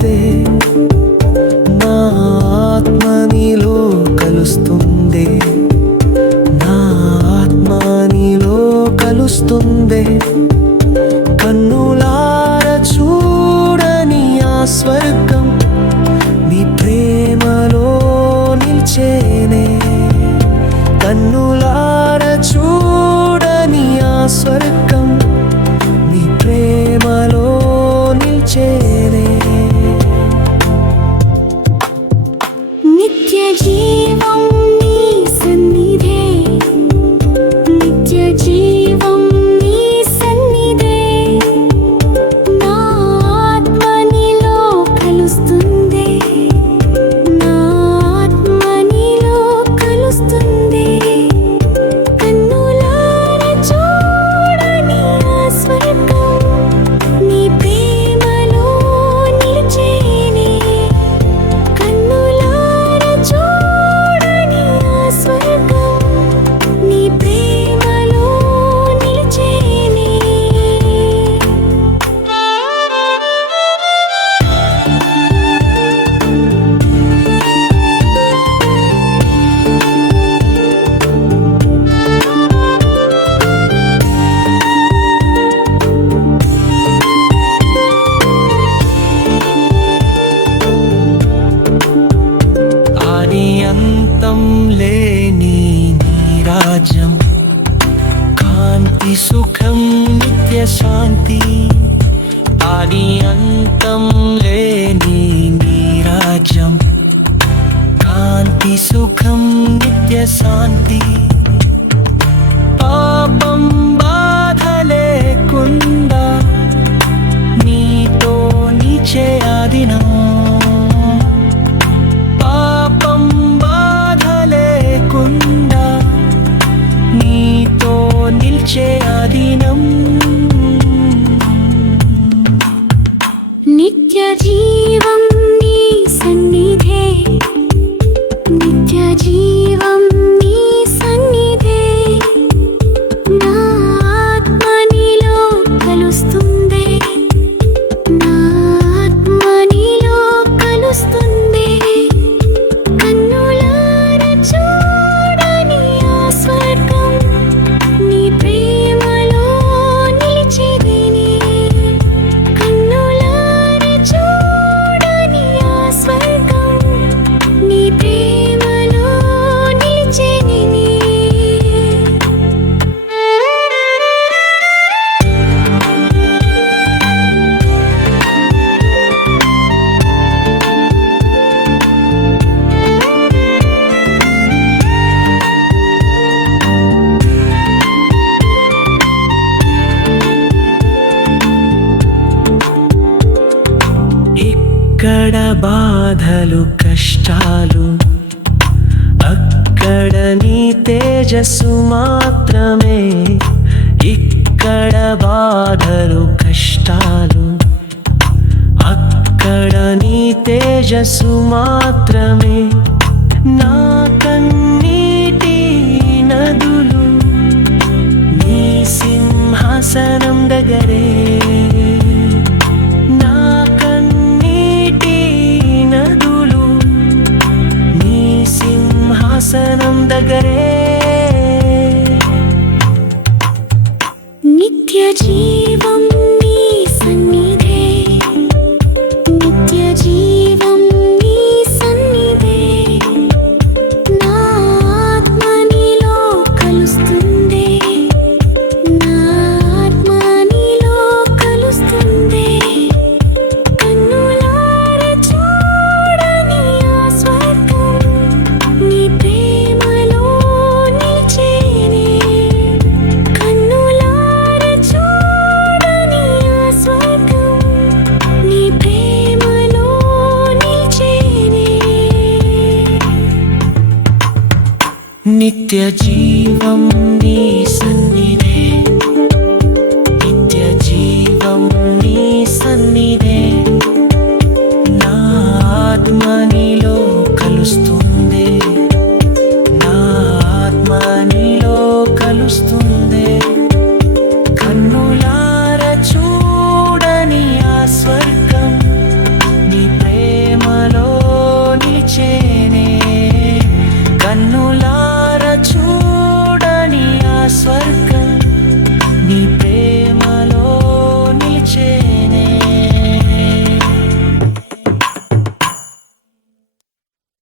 సన్నిధే నా ఆత్మ నీలో కలుస్తుంది నా ఆత్మ నీలో కలుస్తుంది కన్నులార చూడని ఆ స్వర్గం నీ ప్రేమలో నిల్చేనే కన్నులార చూడని ఆ స్వర్గం నీ ప్రేమలో నిల్చేనే నిత్య జీవం నీ సన్నిధే నిత్య జీవం నీ సన్నిధే నా ఆత్మ నీలో కలుస్తుంది నా ఆత్మ నీలో కలుస్తుంది కన్నులార చూడని ఆ స్వర్గం నీ ప్రేమలో నిలిచేనే కన్నులార చూడని ఆ స్వర్గం నీ ప్రేమలో నిలిచేనే ఆది అంతం లేని నీ రాజ్యం కాంతి సుఖం నిత్య శాంతి ఆది అంతం లేని నీ రాజ్యం కాంతి సుఖం నిత్య శాంతి పాపం బాధ లేకుండా నీతో నీచే ఆదినం పాపం బాధ లేకుండా నీతో నిల్చే ఆదినం నిత్య జీవం నీ సన్నిధే నిత్య జీవం నీ సన్నిధే నా ఆత్మ నీలో కలుస్తుంది నా ఆత్మ నీలో కలుస్తుంది కన్నులార చూడని ఆ స్వర్గం నీ ప్రేమలో నిలిచేదేనే కన్నులార చూడని ఆ స్వర్గం నీ ప్రేమలో నిలిచేదేనే ఇక్కడ బాధలు కష్టాలు అక్కడ నీ తేజస్సు మాత్రమే ఇక్కడ బాధలు కష్టాలు అక్కడ నీ తేజస్సు మాత్రమే నా కన్నీటి నదులు నీ సింహాసనం దగ్గరే నా కన్నీటి నదులు నీ సింహాసనం దగ్గరే నిత్య జీవం నీ సన్నిధే నిత్య జీవం నీ సన్నిధే నా ఆత్మ నీలో కలుస్తుంది నా ఆత్మ నీలో కలుస్తుంది కన్నులార చూడని ఆ స్వర్గం నీ ప్రేమలో నిలిచేనే కన్నులార చూడని ఆ స్వర్గం నీ ప్రేమలో నిలిచేనే నిత్య జీవం నీ సన్నిధే నిత్య జీవం నీ సన్నిధే నా ఆత్మ నీలో కలుస్తుంది నా ఆత్మ నీలో కలుస్తుంది